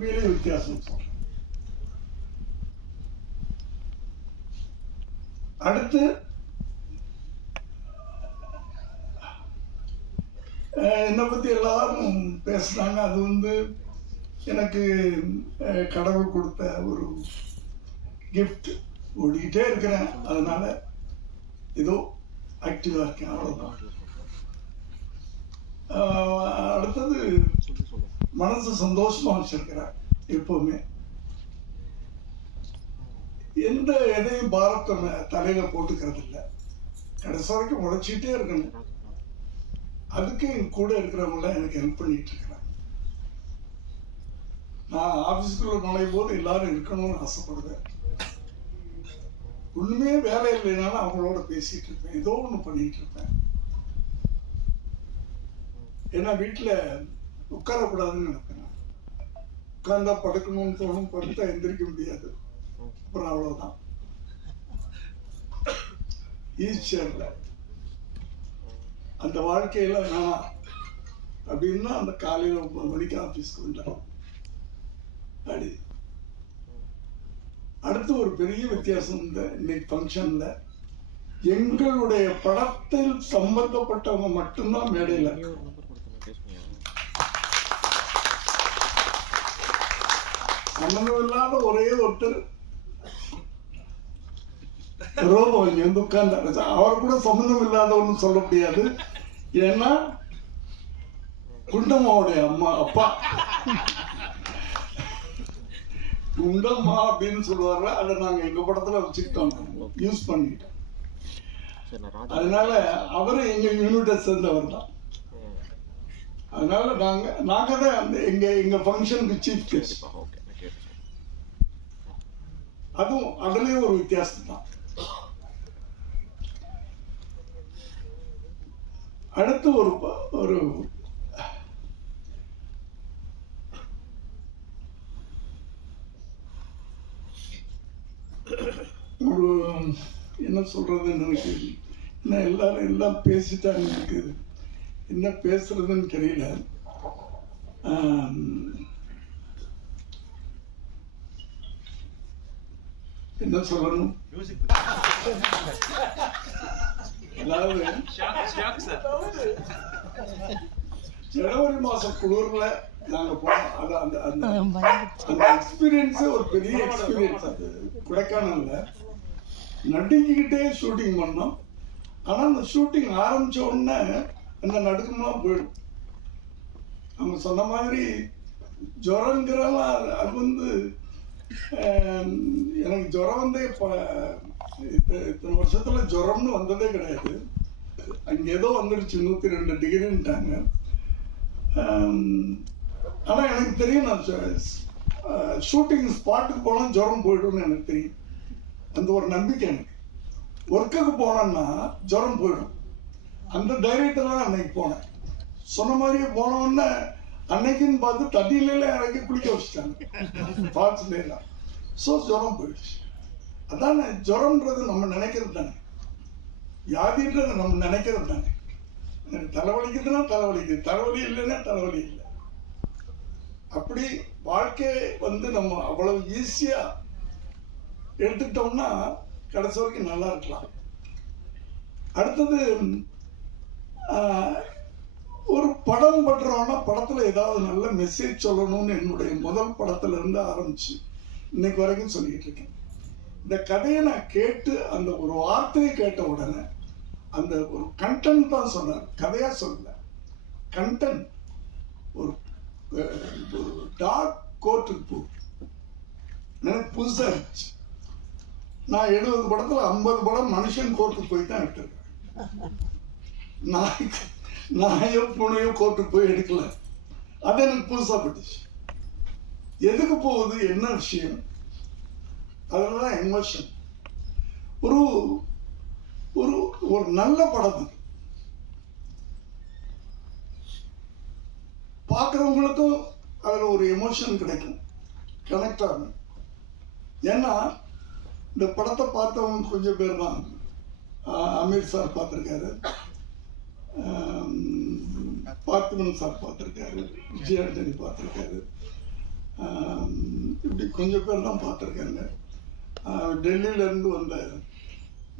உண்மையிலே வித்தியாசம். சொல்றேன் அடுத்து என்னை பத்தி எல்லாரும் பேசுனாங்க அது வந்து எனக்கு கடவுள் கொடுத்த ஒரு கிஃப்ட் ஓடிக்கிட்டே இருக்கிறேன். அதனால ஏதோ ஆக்டிவா இருக்கேன். அவ்வளோதான் அடுத்தது மனசு சந்தோஷமா வச்சிருக்கிறார் எப்பவுமே. எந்த எதையும் பாரத்தை தலையில போட்டுக்கிறது இல்லை. கடைசி வரைக்கும் உழைச்சிட்டே இருக்கணும். அதுக்கு என் கூட இருக்கிறவங்க எனக்கு ஹெல்ப் பண்ணிட்டு இருக்கிறாங்க நான் ஆபீஸ்க்குள்ள நுழையும் போது எல்லாரும் இருக்கணும்னு ஆசைப்படுவேன். ஒண்ணுமே வேலை இல்லைனாலும் அவங்களோட பேசிட்டு இருப்பேன். ஏதோ ஒண்ணு பண்ணிட்டு இருப்பேன். ஏன்னா வீட்டுல உட்காரக்கூடாதுன்னு நினைப்பேன். உட்கார்ந்தா படுக்கணும்னு தோணும் படுத்தா எந்திரிக்க முடியாது. அப்புறம் அவ்வளவுதான். ஈஸியர்ல அந்த வாழ்க்கையில நான் அப்படின்னா அந்த காலையில ஒன்பது மணிக்கு ஆபீஸ்க்கு வந்தேன். அப்படி. அடுத்து ஒரு பெரிய வித்தியாசம் இந்த இன்னைக்கு ஃபங்க்ஷன்ல எங்களுடைய படத்தில் சம்பந்தப்பட்டவங்க மட்டும்தான் மேடையில சம்பந்தம் இல்லாத ஒரே ஒருத்தர் ரோபோ இங்க வந்து உட்கார்ந்தாரு அவர் கூட சம்பந்தம் இல்லாதவன்னு சொல்ல முடியாது. ஏன்னா குண்டம்மாவுடைய அம்மா அப்பா குண்டம்மா அப்படின்னு சொல்லுவாரு. அதை நாங்க எங்க படத்துல வச்சுக்கிட்டோம். யூஸ் பண்ணிட்டோம். அதனால அவரு எங்க யூனிட்டை சேர்ந்தவர் தான் அதனால நாங்க நாங்க தான் எங்க எங்க ஃபங்க்ஷனுக்கு சீஃப் கெஸ்ட் அதுவும் அதுலயும் ஒரு வித்தியாசம் தான். அடுத்து ஒரு ஒரு ஒரு என்ன சொல்றதுன்னு எனக்கு என்ன எல்லாரும் எல்லாம் பேசிட்டாங்க எனக்கு. என்ன பேசுறதுன்னு தெரியல. என்ன சொல்லணும் அதாவது ஜனவரி மாசம் குளிர்ல நாங்க போனோம் அது அந்த அந்த அந்த எக்ஸ்பீரியன்ஸே ஒரு பெரிய எக்ஸ்பீரியன்ஸ் அது கொடைக்கானல்ல நடுங்கிக்கிட்டே ஷூட்டிங் பண்ணோம் ஆனா அந்த ஷூட்டிங் ஆரம்பிச்ச உடனே அந்த நடுக்கம்லாம் போயிடும் அவங்க சொன்ன மாதிரி ஜுரங்கிறலாம் அது- வந்து எனக்கு ஜுரம் வந்து இப்போ இத்தனை வருஷத்துல ஜுரம்னு வந்ததே கிடையாது. அங்கே ஏதோ வந்துடுச்சு நூத்தி ரெண்டு டிகிரின்ட்டாங்க. ஆனா எனக்கு தெரியும் நான் ஷூட்டிங் ஸ்பாட்டுக்கு போனா ஜுரம் போயிடும்னு எனக்கு தெரியும். அந்த ஒரு நம்பிக்கை எனக்கு. ஒர்க்குக்கு போனேன்னா ஜுரம் போயிடும். அந்த தைரியத்துல தான் அன்னைக்கு போனேன். சொன்ன மாதிரியே போனோன்னே அன்னைக்குன்னு பார்த்து தண்ணியில இறக்கி குளிக்க வச்சுட்டாங்க. ஃபால்ஸ்ல ஸோ ஜுரம் போயிடுச்சு. அதானே ஜுரம்ன்றது நம்ம நினைக்கிறது தானே. வியாதின்றது நம்ம நினைக்கிறது தானே. எனக்கு தலைவலிக்குதுன்னா தலைவலிக்குது தலைவலி இல்லைன்னா தலைவலி இல்லை. அப்படி வாழ்க்கை வந்து நம்ம அவ்வளவு ஈஸியா எடுத்துக்கிட்டோம்னா கடைசி வரைக்கும் நல்லா இருக்கலாம். அடுத்தது ஒரு படம் பண்றோம்னா படத்துல ஏதாவது நல்ல மெசேஜ் சொல்லணும்னு என்னுடைய முதல் படத்துல இருந்து ஆரம்பிச்சு இன்னைக்கு வரைக்கும் சொல்லிட்டு இருக்கேன். இந்த கதையை நான் கேட்டு அந்த ஒரு வார்த்தையை கேட்ட உடனே அந்த ஒரு கண்டென்ட் தான் சொன்னார். கதையா சொல்லல. கண்டென்ட் ஒரு ஒரு டார்க் கோட்டுக்கு போ. எனக்கு புதுசாக இருந்துச்சு. நான் எழுபது படத்தில் ஐம்பது படம் மனுஷன் கோர்ட்டுக்கு போய் தான் எடுத்திருக்கேன். நாய் நாயோ பூனையோ கோர்ட்டுக்கு போய் எடுக்கல. அது எனக்கு புதுசாக பட்டுச்சு. எதுக்கு போகுது? என்ன விஷயம்? அதெல்லாம் எமோஷன் ஒரு ஒரு ஒரு நல்ல படம் பார்க்குறவங்களுக்கும் அதில் ஒரு எமோஷன் கிடைக்கும். கனெக்ட் ஆகும். ஏன்னா இந்த படத்தை பார்த்தவங்க கொஞ்சம் பேர் தான். அமீர் சார் பார்த்துருக்காரு. பார்த்திபன் சார் பார்த்துருக்காரு. விஜயாண்டனி பார்த்துருக்காரு. இப்படி கொஞ்சம் பேர் தான் பார்த்துருக்காங்க. டெல்லியிலேருந்து வந்த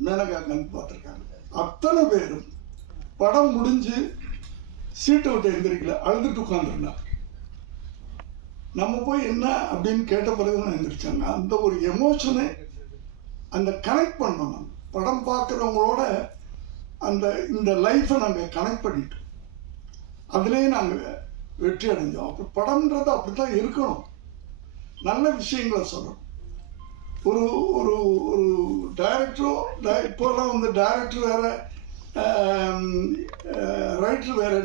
மேனகாக்கன் பார்த்துருக்காங்க. அத்தனை பேரும் படம் முடிஞ்சு சீட்டை விட்டு எந்திரிக்கல அழுதுட்டு உட்காந்துருந்தாங்க நம்ம போய் என்ன அப்படின்னு கேட்ட பிறகு தான் எந்திரிச்சாங்க. அந்த ஒரு எமோஷனை அந்த கனெக்ட் பண்ணோம் நம்ம. படம் பார்க்குறவங்களோட அந்த இந்த லைஃப்பை நாங்கள் கனெக்ட் பண்ணிட்டோம். அதுலேயே நாங்கள் வெற்றி அடைஞ்சோம் அப்படி படம்ன்றது அப்படி தான் இருக்கணும். நல்ல விஷயங்களை சொல்லணும். ஒரு ஒரு ஒரு டைரக்டரோ இப்போலாம் வந்து டைரக்டர் வேற ரைட்டர் வேற